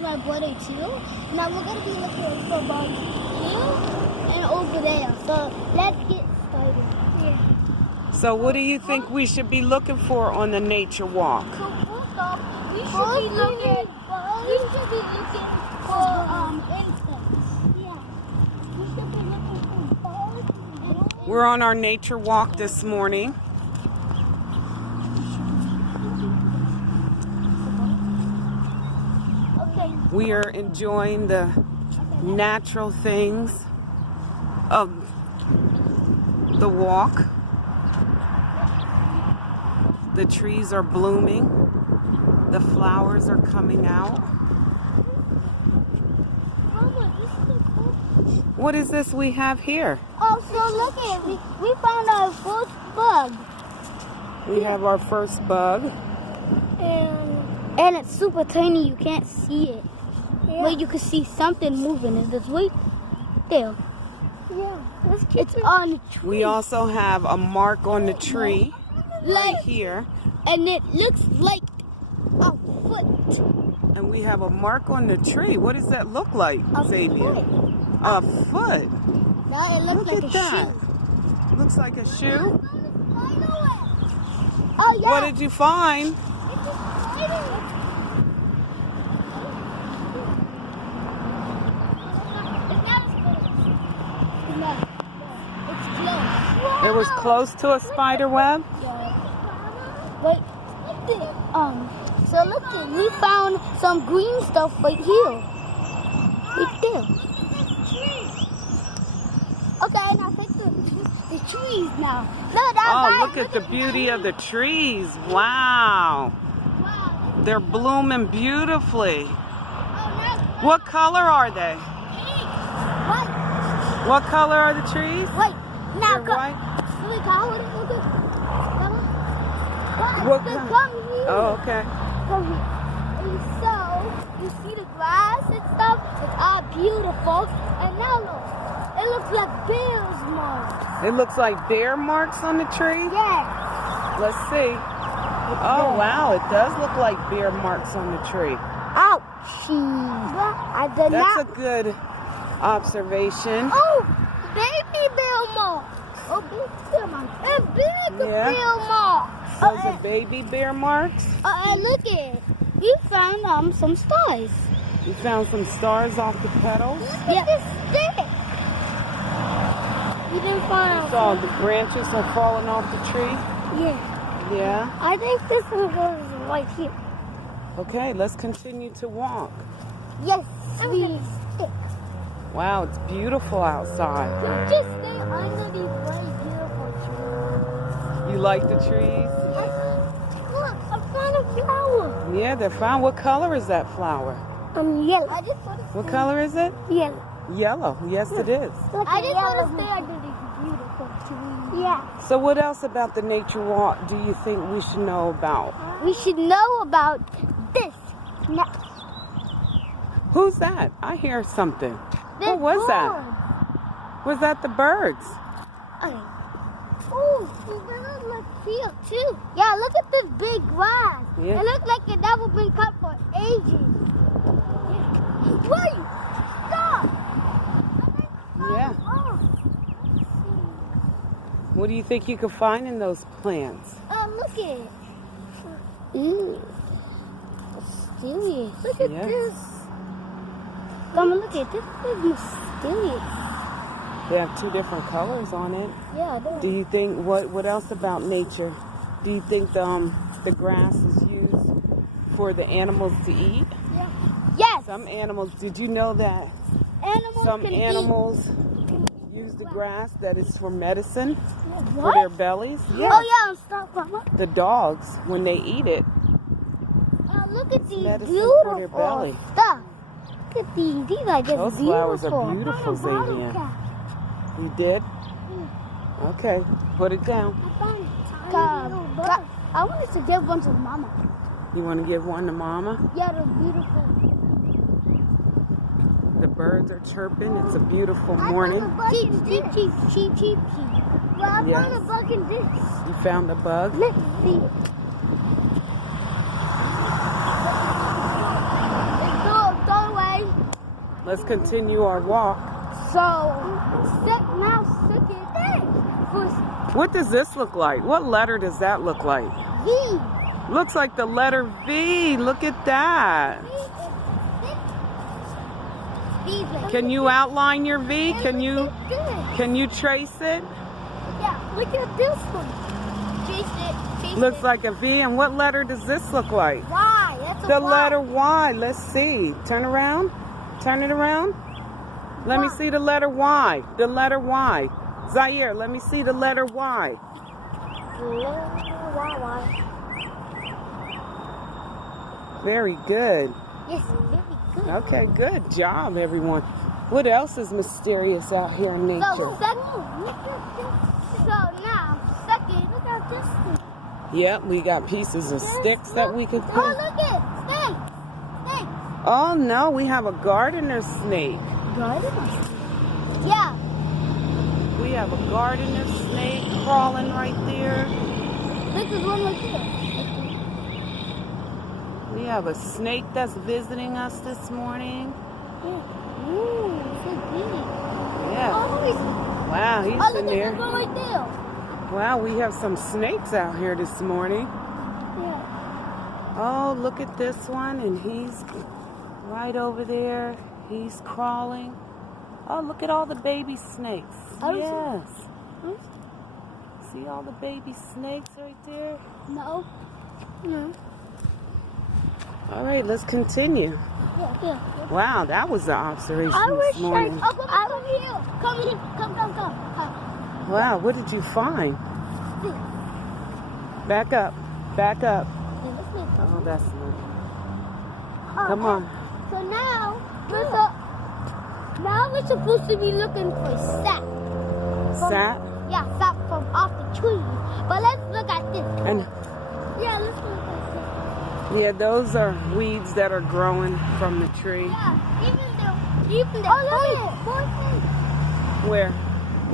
my brother too. Now we're gonna be looking for bugs here and over there. So let's get started. Yeah. So what do you think we should be looking for on the nature walk? So first off, we should be looking for insects. Yeah. We should be looking for bugs. We're on our nature walk this morning. Okay. We are enjoying the natural things of the walk. The trees are blooming. The flowers are coming out. Mama, this is so cool. What is this we have here? Oh, so look at it. We found our first bug. We have our first bug. And it's super tiny. You can't see it. Yeah. But you can see something moving. It's right there. Yeah. It's on the tree. We also have a mark on the tree right here. And it looks like a foot. And we have a mark on the tree. What does that look like, Xavier? A foot. No, it looks Look like at a that. shoe. Looks like a shoe. Oh, yeah. What did you find? It was close to a spider web? Wait, so look, we found some green stuff right here. Right there. Okay, now take the trees now. Look at the beauty of the trees. Wow. They're blooming beautifully. What color are they? What color are the trees? Wait, now They're white? What color? Come here. Oh, okay. Come here. And so, you see the grass and stuff? It's all beautiful. And now look, it looks like bear's marks. It looks like bear marks on the tree? Yes. Let's see. Oh, wow. It does look like bear marks on the tree. Ouchie. That's a good observation. Oh, baby bear marks. Oh, big bear marks. And big bear marks. Those are baby bear marks? Look at it. We found some stars. You found some stars off the petals? Look at this stick. We didn't find You saw the branches are falling off the tree? Yeah. Yeah? I think this one goes right here. Okay, let's continue to walk. Yes, we stick. Wow, it's beautiful outside. Just stay under these very beautiful trees. You like the trees? Yes. Look, I found a flower. Yeah, they're fine. What color is that flower? Yellow. What color is it? Yellow. Yellow. Yes, it is. I just want to stay under these beautiful trees. Yeah. So what else about the nature walk do you think we should know about? We should know about this. No. Who's that? I hear something. This What was that? bird. Was that the birds? Oh, these birds look here too. Yeah, look at this big grass. Yeah. It looks like it never been cut for ages. Wait! Stop! Yeah. What do you think you could find in those plants? Look at it. Ew. Mysterious. Look at this. Come look at this. This is mysterious. They have two different colors on it. Yeah, Do you think, what else about nature? Do you think the grass is used for the animals to eat? Yeah. Yes. Some animals, did you know that some animals use the grass that is for medicine for their bellies? Yes. Oh yeah, stop, Mama. The dogs, when they eat it, Look at these medicine beautiful for their belly. stuff. Look at these. These are just Those beautiful. flowers are beautiful, Xavier. You did? Okay, put it down. I wanted to give one to Mama. You want to give one to Mama? Yeah, they're beautiful. The birds are chirping. It's a beautiful morning. Cheep, cheep, cheep, cheep, cheep, cheep. Well, I found a bug in this. You found a bug? Let's see it. It's Let's continue our walk. So, now second thing. What does this look like? What letter does that look like? V. Looks like the letter V. Look at that. Can you outline your V? Can you trace it? Yeah, look at this one. Trace it. Looks like a V. And what letter does this look like? Y. That's a The Y. letter Y. Let's see. Turn around. Turn it around. Let me see the letter Y. The letter Y. Zaire, let me see the letter Y. Very good. Yes, very good. Okay, good job, everyone. What else is mysterious out here in nature? So, second, look at this. So, now, second, look at this thing. Yep, we got pieces of sticks that we could Oh, put. look at snakes. Snakes. Oh, no, we have a gardener snake. Gardener? Yeah. We have a gardener snake crawling right there. Look, there's one right there. We have a snake that's visiting us this morning. Yeah. Ooh, so big. Yeah. Oh, Wow, he's look in at there. this one right there. Wow, we have some snakes out here this morning. Yeah. Oh, look at this one, and he's right over there. He's crawling. Oh, look at all the baby snakes. Yes. See all the baby snakes right there? No. No. All right, let's continue. Yeah. Wow, that was the observation I wish this morning. Come here. Come here. Come. Wow, what did you find? Back up. Back up. Oh, that's not. Come on. So now we're supposed to be looking for sap. Sap? Yeah, sap from off the tree. But let's look at this. And Yeah, let's look at this. yeah, those are weeds that are growing from the tree. Yeah, even the Where?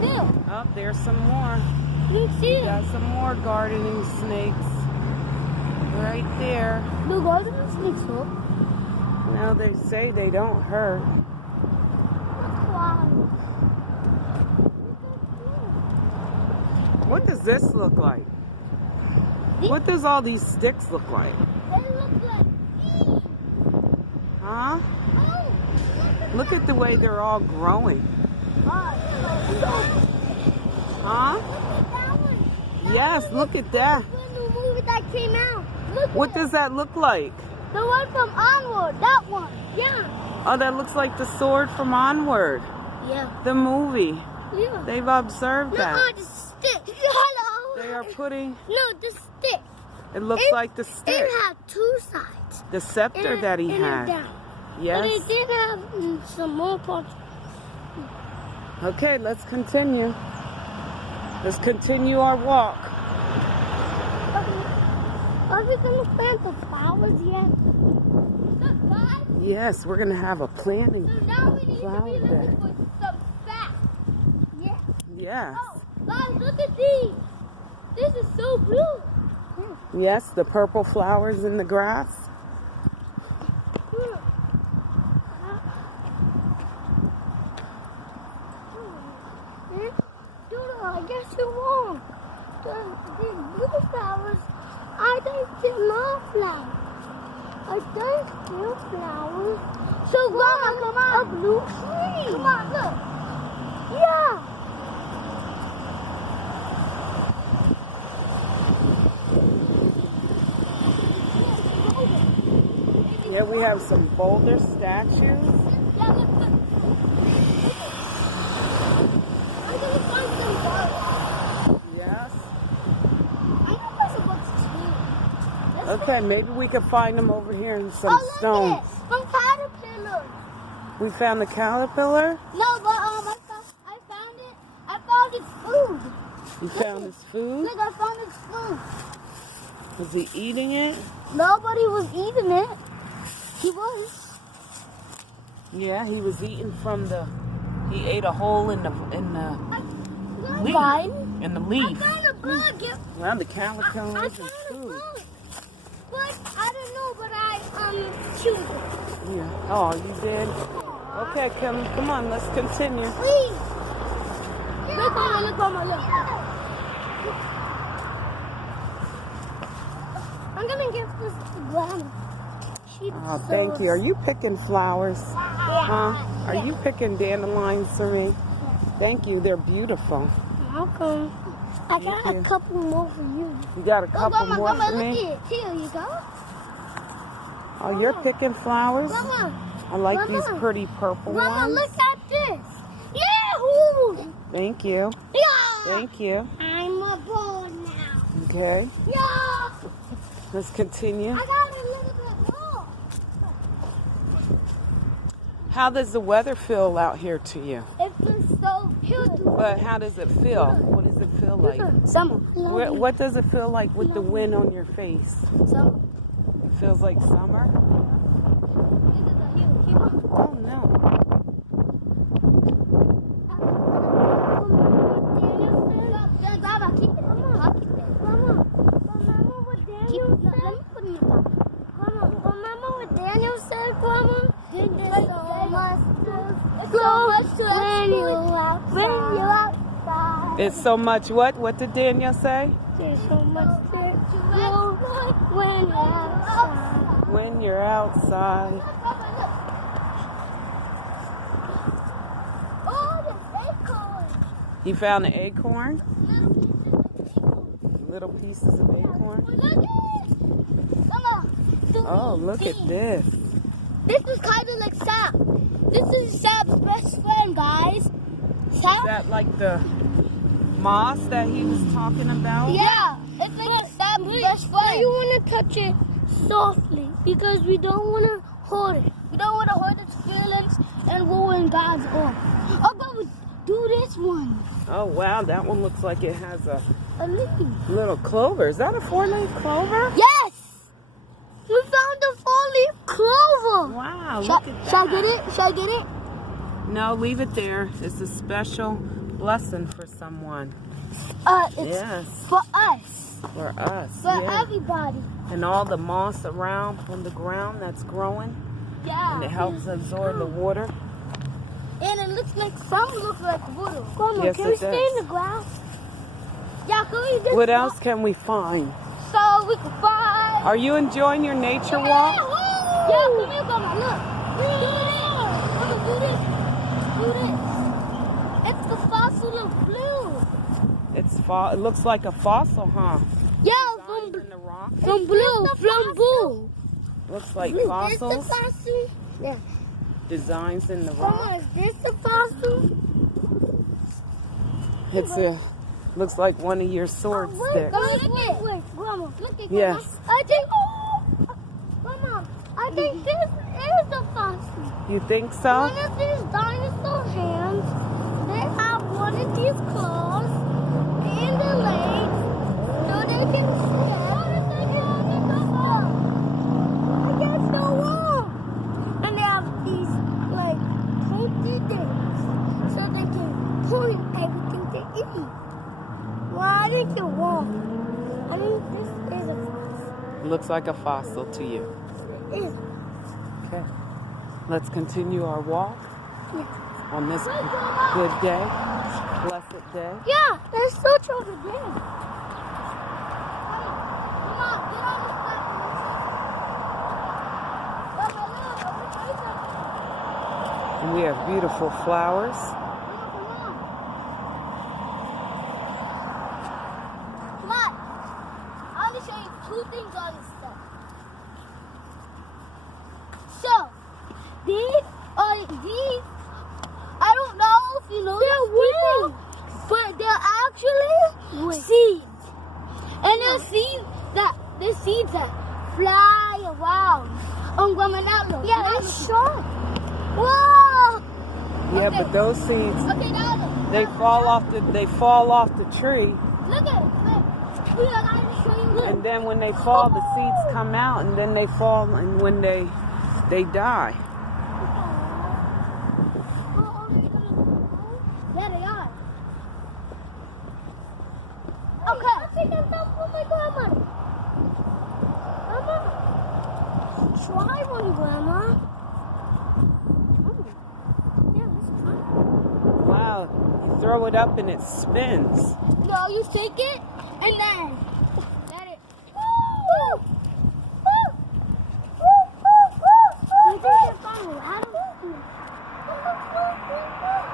There. Oh, there's some more. You see it? Got some more gardening snakes right there. The garden snakes hook. Now they say they don't hurt. What does this look like? What does all these sticks look like? They look like these. Huh? Oh, Look at the way they're all growing. Huh? Huh? Yes, look at that. The movie that came out. Look What does that look like? The one from Onward, that one. Yeah. Oh, that looks like the sword from Onward, Yeah. the movie. Yeah. They've observed No, that. the stick. Hello. They are putting, No, the stick. it looks like the stick. It had two sides. The scepter that he and had. down. But Yes. it did have some more parts. Okay, let's continue. Let's continue our walk. Are we going to plant the flowers yet? Look, guys. Yes, we're going to have a planting So now we need to be flower looking bed. for some sap. Yeah. Yes. Oh, guys, look at these. This is so blue. Yes, the purple flowers in the grass. I guess you're wrong. These blue flowers, I think they're not flowers. I think they're flowers. So, Grandma, come on. A blue tree. Come on, look. Yeah. Yeah, we have some boulder statues. Yeah, look. I'm going to find some bugs. Yes. I'm going to find some bugs too. Let's Okay, maybe we could find them over here in some look stones. at it. Some caterpillars. We found the caterpillar. No, but I found it. I found its food. You found his food. Look, I found its food. Was he eating it? Nobody was eating it. He was. Yeah, he was eating from the. He ate a hole in the leaf. Fine. In the I leaf. found a bug. Well, the I caterpillar found is a food. bug. But I don't know, but I chewed it. Yeah. Oh, you did. Aw. Okay, come on, let's continue. Please. Look, Mama, look. I'm gonna give this to Grandma. Oh, thank you. Are you picking flowers? Huh? Are you picking dandelions for me? Thank you. They're beautiful. Welcome. I got a couple more for you. You got a couple more for me? Look at it. Here you go. Oh, you're picking flowers? Grandma. I like these pretty purple Grandma, ones. look at this. Yahoo! Thank you. Yeah. Thank you. I'm a boy now. Okay. Yeah. Let's continue. I got a little bit more. How does the weather feel out here to you? It feels so beautiful. But how does it feel? What does it feel like? Summer. What does it feel like with the wind on your face? Summer. It feels like summer? Oh, no. Remember what Daniel said, Grandma? So much to explore when you're outside. It's so much what? What did Daniel say? There's so much to explore when you're outside. When you're outside. Oh, the acorn. You found an acorn? Little pieces of acorn? Look at it. Mama, Oh, look at this. This is kind of like Sam. This is Sam's best friend, guys. Sam? Is that like the moss that he was talking about? Yeah, it's like Sam's best friend. You want to touch it softly because we don't want to hurt it. We don't want to hurt its feelings and ruin God's own. Oh, but we do this one. Oh, wow. That one looks like it has a leaf. little clover. Is that a 4-leaf clover? Yes! We found a 4-leaf clover. Wow, look at that. Shall I get it? Shall I get it? No, leave it there. It's a special blessing for someone. It's Yes, for us. for us. For Yeah. everybody. And all the moss around on the ground that's growing. Yeah. And it helps absorb the water. And it looks like some look like water. Grandma, Yes, can we it stay does. in the grass? Yeah, can we just What else can we find? So we can find. Are you enjoying your nature walk? Yeah, come here, Grandma. Look. Do this. Do this. It's the fossil of blue. It looks like a fossil, huh? Yeah, Designs in the rock. from blue. Looks like Is this fossils. the fossil? Yeah. Designs in the Grandma, rock. is this the fossil? Looks like one of your sword sticks. Wait, Grandma, look at Yes. Grandma, I think this is a fossil. You think so? One of these dinosaur hands, they have one of these claws and the legs, so they can step. I guess so wrong. And they have these like pointy things, so they can point everything they eat. Well, I think you're wrong. I think this is a fossil. Looks like a fossil to you. It is. Okay. Let's continue our walk on this Wait, Grandma. good day, blessed day. Yeah, there's such over there. Come on, get on the step. And we have beautiful flowers. Come on. I'm going to show you 2 things on this stuff. So, these, I don't know if you know they're weird, but they're actually seeds. And the seeds that fly around. Grandma, now look. Yeah, they're sharp. Whoa! Yeah, Okay. but those seeds, Okay, now look. they fall off the tree, Look at it. Look. Look, I gotta show you. Look. and then when they fall, the seeds come out, and then they fall, and when they die. There they are. Okay. I think I'm done for my grandma. Grandma, try one, Grandma. Wow. You throw it up and it spins. No, you shake it and then